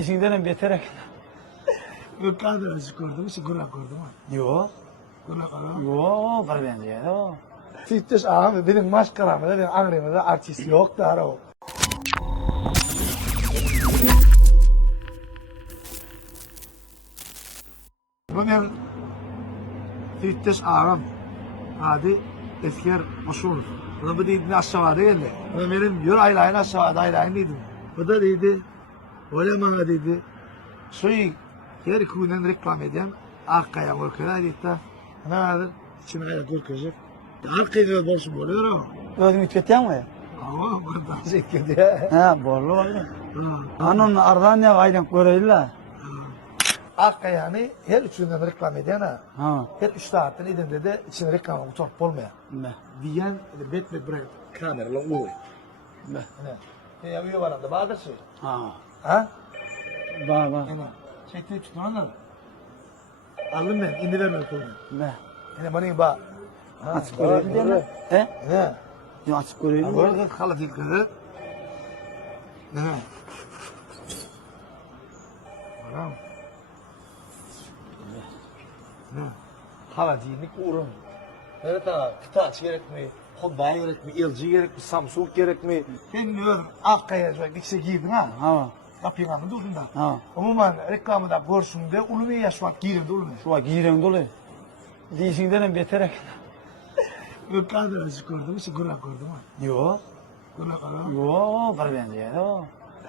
İşinden beter. Yok kadar gördüm, sigara gördüm. Yok. Gördüm. Yok, var benziyor. Fitness ağam, benim maskaramda, benim angremda artist yok da ara o. Bu benim fitness ağam. Hadi esker Oşunov. Buna bu deydi aşağı değildi. Bu benim yür aylayın aşağıda aylayın dedim. Bu da deydi, öyle bana dedi. Suyu her kuğundan reklam eden Akkaya korkuyor dedi de. Ne vardır? İçine ayla korkacak. Akkaya diyor borsu oluyor o. Özün ütüten mi? Ama buradan çekiyor diye. He, borlu oldu. Anın aradan ne aydan göreydiler. Akkaya'nı her üçünden reklam eden ha. Ha. Her üç saatten edinde de içine reklam uçak olmaya. Ne? Diyen Batman brand kameralı uğruyor. Ne? Ne ya üye var anda bağdır şey. Ha. Ha? Baba. Yani çektiği çıktı anladın mı? Aldım ben, indi vermem kolunu. Ne? Yani bana bak. Açık göreydi mi? He? Ne? Yok açık göreydi mi? Böyle kalı değil kızı. Ne? Bakalım. Ne? Hala değillik uğrum. Evet ha, kıtaç gerek mi? Honda gerek mi? LG gerek mi? Samsung gerek mi? Ben diyorum, Akkaya şöyle bir şey giydin ha. Ha. Kapıyı kandı durdun da. Ha. Umuman reklamı da görsün de ulu mu yaşmak giydin de ulu mu? Şu an giyiren dolu. İşinden beter. Yok kadar gördüm, sigara gördüm. Yok. Gördüm. Yok, var benziyor.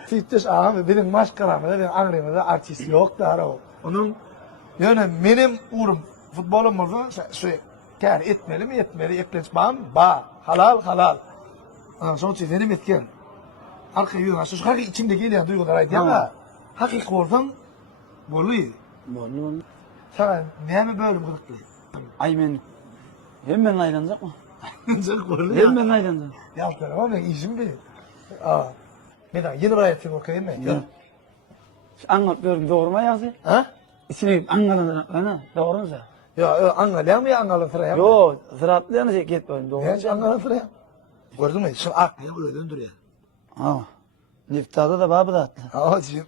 Fitness ağam, benim maskaramda, benim angremda artist yok da ara o. Onun yani benim uğrum futbolum orada şey kâr etmeli mi etmeli ekleşmem ba halal. Sonuçta benim etken. Arka yürü aşağı şu hakiki içimde gelen duygular aydı ama hakiki oradan boluyor. Borlu. Sana ne mi böyle gıdıklı? Aymen. Hemen ayrılacak mı? Çok boluyor. Hemen ayrılacak. Yaptım ama ben işim bir. Ben daha yeni rayetini okuyayım mı? Ya. Anlatıyorum doğru mu yazı? Ha? İçine anladın ana doğru mu? Ya angalayam ya angalatır ya. Yo, ziraatlarını şey gitmeyin doğru. Hiç angalatır ya. Gördün mü? Şu arkaya böyle döndür ya. Ha. Niftada da babı da attı.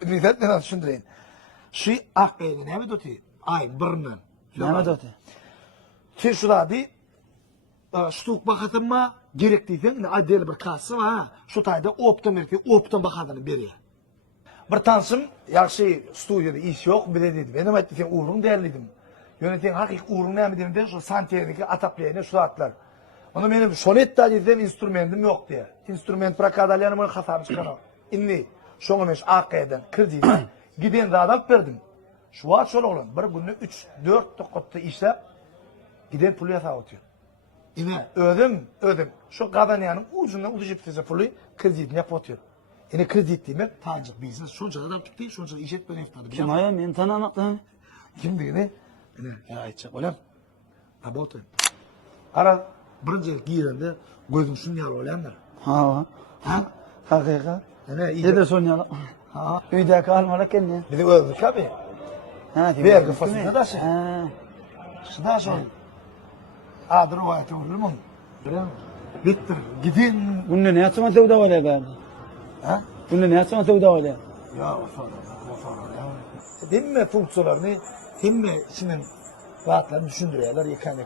Niftat ne düşündüreyim. Şu arkaya ne mi dotu? Ay bırnın. Ne mi dotu? Sen şu da bir stuk bakatın mı gerektiysen adel bir kası var. Şu tayda optum bakatını beriye. Bir tansım yaxşı stüdyoda iş yok bir de dedi. Benim ettiğim uğrum değerliydim. Yöneten hakik uğrum ne mi dedim de şu santiyedeki ataplayana şu atlar. Onu benim sonetta dedim instrumentim yok diye. Instrument prakadalyanımın kafam çıkan o. İnni şonu men AK'den kırdıyla giden radap verdim. Şu var şöyle olan bir günü 3-4 dakikada işlep giden pulu yatağa atıyor. Yine ödüm. Şu kadanyanın ucundan ulaşıp teze pulu kırdıyla yapıp atıyor. Yine kredi demek tancık biznes. Şunca kadar tuttu, şunca işet böyle iftardı. Kim ayağım ben tanımaktan. Kim diyor ne? Ne ayçak olam. Tabi oturayım. Ara birinci giyirende gözüm şunu yar olamlar. Ha. Ha? Hakika. Ne iyi. Ne de sonyalı. Ha. Üyde kalmalı kendine. Bir de öldük abi. Ha. Bir kafasında da şey. Ha. Şuna sor. Adır o ayeti olur mu? Bitti. Gidin. Bunun ne yapma tevda var ya ben. Ha? Bunun ne yapma tevda var ya. Ya o sonra ya. Demme funksiyonlarını hem içinin rahatlarını düşündürüyorlar yakan.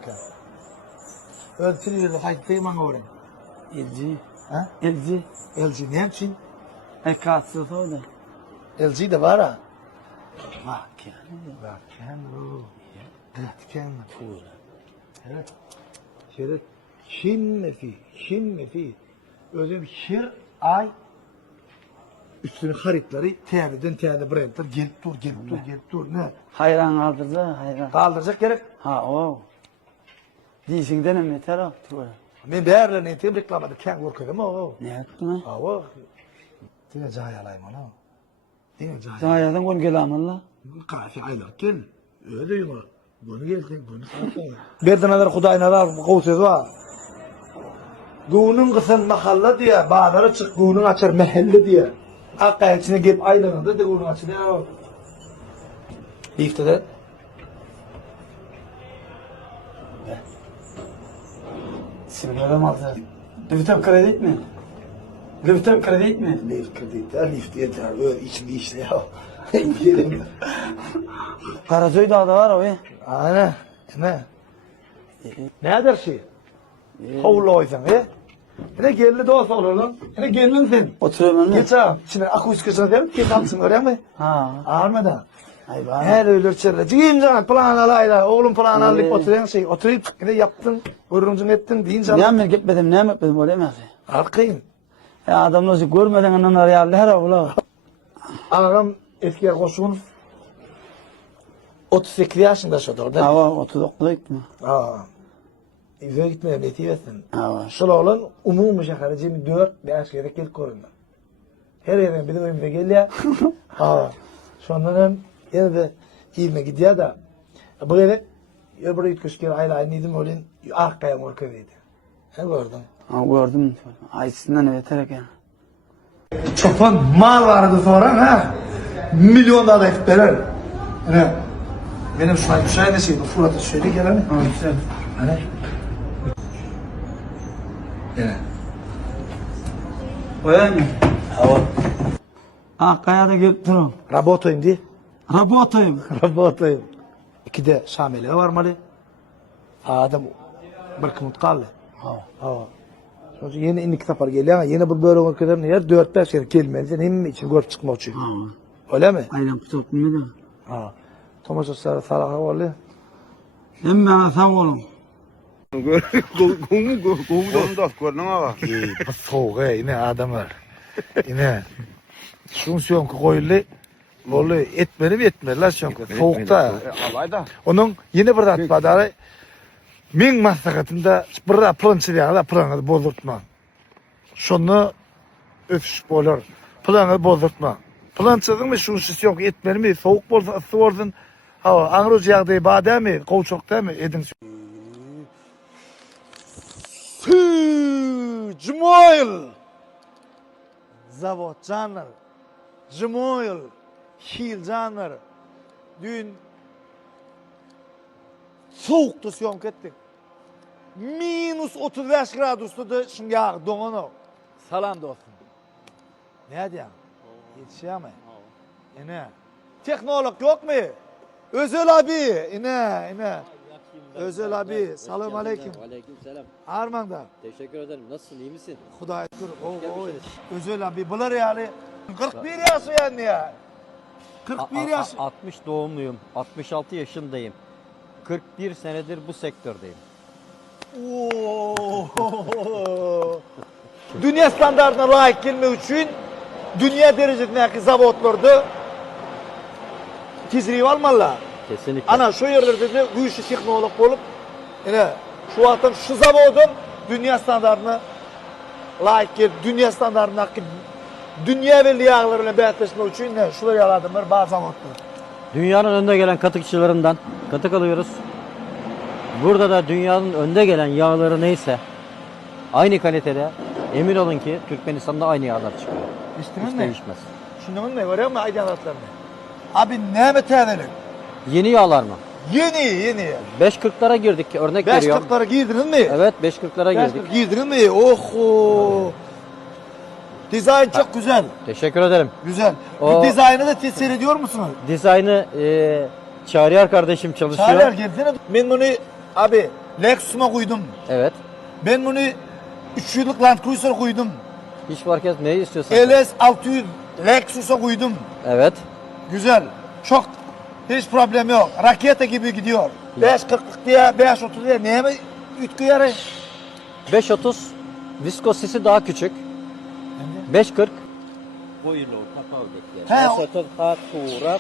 Öyle televizyonda haydi bana öğren. LG. Ha? LG. LG ne için? Katsız oldu. LG de var ha. Bak yani. Bak kendi. Evet kendi. Evet. Şöyle şimdi fi. Özüm her ay üstünün haritleri teyade brandler gelip dur ne? Hayran kaldırdı hayran. Kaldıracak gerek. Ha o. Dişinden mi yeter o? Ben değerlerini etim reklamadı. Kendi korkuyorum o. Ne yaptın ha? O. Dine cahil alayım ona. Dine cahil. Zayadan kon gelamın la. Kafi aylar gel. Öyle diyor. Bunu geldin, bunu kalkın. Berdineler Kudaynalar kovsuz var. Güğünün kısın mahalla diye, bağları çık güğünün açar mahalle diye. Akka içine gelip aylanında da güğünün açar ya. Lifte de. Sigara mı aldı? Lütfen kredi mi? Lütfen kredi mi? Lift kreditler, lift yeter. Öyle içinde işte ya. Karasoy Dağı'da var o. Ana, ne? Nedir şey? Havlu oysan, Ne geldi de olsa olur lan. Ne geldin sen? Oturuyorum ben. Geç ağam. Şimdi akustikasına derim ki kalsın öyle mi? Ha. Ağırmadan. Ay bana. Her öyle çırrı. Cigim can plan alayla. Oğlum plan alayıp oturuyan şey. Oturayım. Ne yaptın? Gururumcun ettin. Deyince Ne mi gitmedim, ne mi etmedim öyle mi? Arkayım. Ya adam nasıl görmeden onları yardı her oğlu. Ağam etkiye koşun. 38 yaşında şu orada. Hava 39'da gitme. Eve gitmeye betiyesin. Hava. Şol oğlan umumi şehirde 4-5 yere gelip göründü. Her yerden bizim evimize geliyor. Şondan hem yine de iyime gidiyor da. Bu eve buraya gitmiş kere ayla aynıydım oğlan arkaya morkavıydı. Ne gördün? Ha gördüm. Ayısından yeterek ya. Çoban mal vardı sonra ha. Milyonlar da verir. Ne? Benim şu an bir şey ne şeydi? Fırat'ı söyle gel hani. Güzel. Hani? Ne? Koyayım mı? Hava. Ha kayada gelip durun. Rabotoyum diye. Rabotoyum. Rabotoyum. İki de Şamil'e var malı. Adam bir kımıt kaldı. Ha. Sonra yeni indi kitaplar geliyor ama yeni bu böyle olur kadar ne yer 4-5 kere kelmeyince hem için görüp çıkma uçuyor. Öyle mi? Aynen kutup bilmedi. Ha. Thomas Osara Salaha var. Hem bana sağ olun. Gomu da görünün ağa. Bu soğuk yine adamlar. Yine. Şun şonku koyuldu. Lolu etmeli mi etmeli la şonku. Soğukta. Alay da. Onun yine bir atmadarı. Min maslakatında bir da pılınçı diye da pılını bozdurtma. Şunu öpüş olur. Pılını bozdurtma. Pılınçıdın mı şun şonku etmeli mi? Soğuk bolsa ısı olsun. Hava anruc yağdığı badem mi? Kovçok değil mi? Edin. Cmoil. Zavod canlar. Cmoil. Hil canlar. Dün soğuktu syomk ettik. Minus 35 gradusta da şimdi yağ donunu. Salam dostum. Ne diyorsun? Yetişemey. Ne? Teknolog yok mu? Özel abi. Ne? Özel abi. Selam aleyküm. Aleyküm selam. Armanda. Teşekkür ederim. Nasılsın? İyi misin? Huday dur. O. Özel abi. Bunlar yani 41 yaş yani ya. 41 yaş. 60 doğumluyum. 66 yaşındayım. 41 senedir bu sektördeyim. Oo. Dünya standartına layık gelmek için dünya derecesindeki zavodlarda tizriği almalılar. Kesinlikle. Ana şu yerlerde de bu işi teknolog olup yine şu atın şu zavodun dünya standartına layık gelip dünya standartına dünya ve liyağlarıyla beyatleşmek için ne? Şuraya yaladım bir bazı zavodlar. Dünyanın önde gelen katıkçılarından katık alıyoruz. Burada da dünyanın önde gelen yağları neyse aynı kalitede emin olun ki Türkmenistan'da aynı yağlar çıkıyor. İstemez Hiç mi? değişmez. Şunun ne var ya mı aydınlatlarını? Abi ne mi tevelim? Yeni yağlar mı? Yeni. 5.40'lara girdik örnek 5 veriyorum. 40'lara girdiniz mi? Evet 5.40'lara girdik. Girdiniz mi? Oh. Dizayn çok güzel. Teşekkür ederim. Güzel. O- Bu dizaynı da tesir ediyor musunuz? Dizaynı Çağrıyer kardeşim çalışıyor. Çağlar gelsene. Ben bunu abi Lexus'uma koydum. Evet. Ben bunu 3 yıllık Land Cruiser koydum. Hiç fark etmez. Neyi istiyorsan. LS 600 Lexus'a koydum. Evet. Güzel. Çok hiç problem yok. Raketa gibi gidiyor. 5.40'lık diye 5.30 diye neye mi ütkü yarı? 5.30 viskosisi daha küçük. 5.40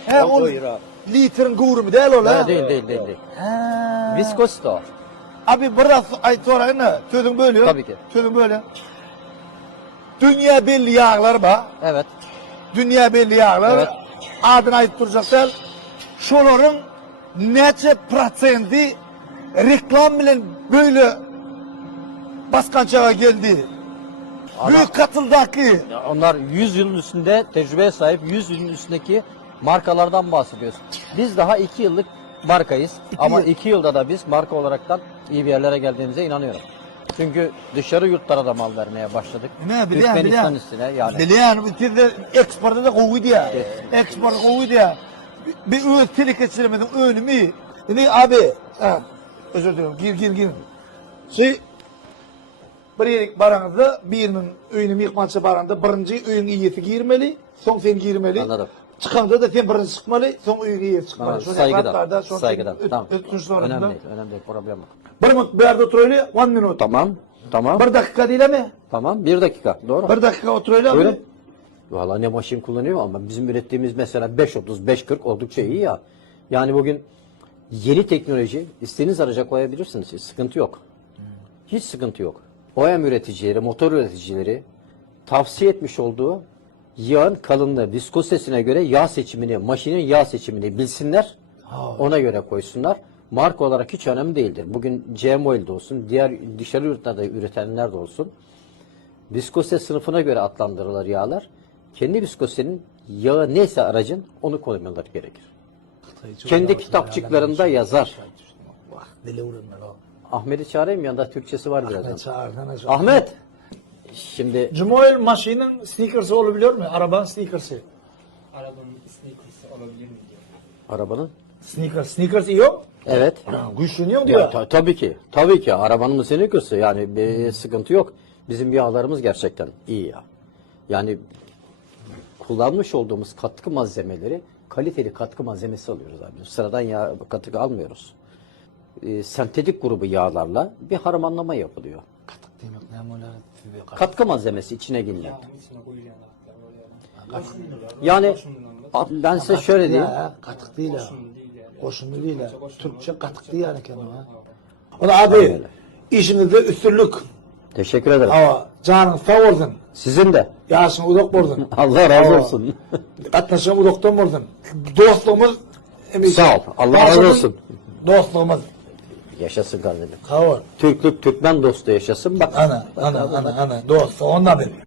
He, o litrin gurum değil o la. değil. He. Viskosite o. Abi biraz ay sonra ne? Sözün böyle. Tabii ki. Sözün böyle. Dünya belli yağlar var. Evet. Dünya belli yağlar. Evet. Adını ayıp duracaklar. Şoların neçe prosenti reklam bilen böyle baskançağa geldi. Büyük katıldaki. Onlar 100 yılın üstünde tecrübeye sahip 100 yılın üstündeki markalardan bahsediyoruz. Biz daha 2 yıllık markayız. Ama yıl. 2 yılda da biz marka olaraktan iyi bir yerlere geldiğimize inanıyorum. Çünkü dışarı yurtlara da mal vermeye başladık. Ne biliyorum Türkmenistan biliyorum. üstüne yani. Biliyorum bitirdi eksporda da kovuydu ya. Eksporda kovuydu ya. Bir öğüt tehlikesilemedim önümü iyi. Şimdi abi ha, özür dilerim gir. Şey bir yerik baranızda birinin öyünü yıkmança baranda birinci öyün iyisi girmeli, son sen girmeli. Anladım. Çıkanda da sen birinci çıkmalı, son öyün iyisi çıkmalı. Tamam, Şöyle saygıdan. katlarda, son Saygıdan. Tamam. Önemli. Önemli değil. Problem yok. Bir yerde oturuyla 1 minut. Tamam. Tamam. Bir dakika değil mi? Tamam. 1 dakika. Doğru. 1 dakika oturuyla Öyle. mı? Valla ne maşin kullanıyor ama bizim ürettiğimiz mesela 5.30, 5.40 oldukça iyi ya. Yani bugün yeni teknoloji istediğiniz araca koyabilirsiniz. Hiç sıkıntı yok. Hiç sıkıntı yok. OEM üreticileri, motor üreticileri tavsiye etmiş olduğu yağın kalınlığı, viskozitesine göre yağ seçimini, maşinin yağ seçimini bilsinler. Ona göre koysunlar. Marka olarak hiç önemli değildir. Bugün GM Oil'de olsun, diğer dışarı yurtlarda üretenler de olsun. Viskozite sınıfına göre adlandırılır yağlar. Kendi viskozitenin yağı neyse aracın onu koymaları gerekir. Kendi kitapçıklarında yazar. Bak deli uğrunlar o. Ahmet'i çağırayım yanında Türkçesi var Ahmet birazdan. çağır, Ahmet! Şimdi Cumhuriyet maşinin sneakersı olabiliyor mu? Arabanın sneakersı. Arabanın sneakersı olabilir mi diyor. arabanın. Sneakers iyi yok. Evet. Güçleniyor diyor. Tabii ki. Tabii ki. Arabanın senin kızı. Yani bir sıkıntı yok. Bizim yağlarımız gerçekten iyi ya. Yani kullanmış olduğumuz katkı malzemeleri kaliteli katkı malzemesi alıyoruz abi. Sıradan yağ katkı almıyoruz. Sentetik grubu yağlarla bir harmanlama yapılıyor. Demek ne mola? Katkı malzemesi içine giriyor. Yağın içine koyacağım hatta oraya. Yani ben size şöyle diyeyim. Katık değil ha. Değil yani. Koşunlu değil ha. Türkçe katık değil yani kendine ha. O da abi işinizde üstünlük. Teşekkür ederim. Ama canın sağ olsun. Sizin de. Yaşın uzak olsun. Allah razı Ava. olsun. Katnaşan uzaktan olsun. Dostluğumuz Sağ ol. Allah razı olsun. Dostluğumuz. Yaşasın kardeşim. Sağ ol. Türklük, Türkmen dostu yaşasın. Bak Ana. Dost. Ondan bir.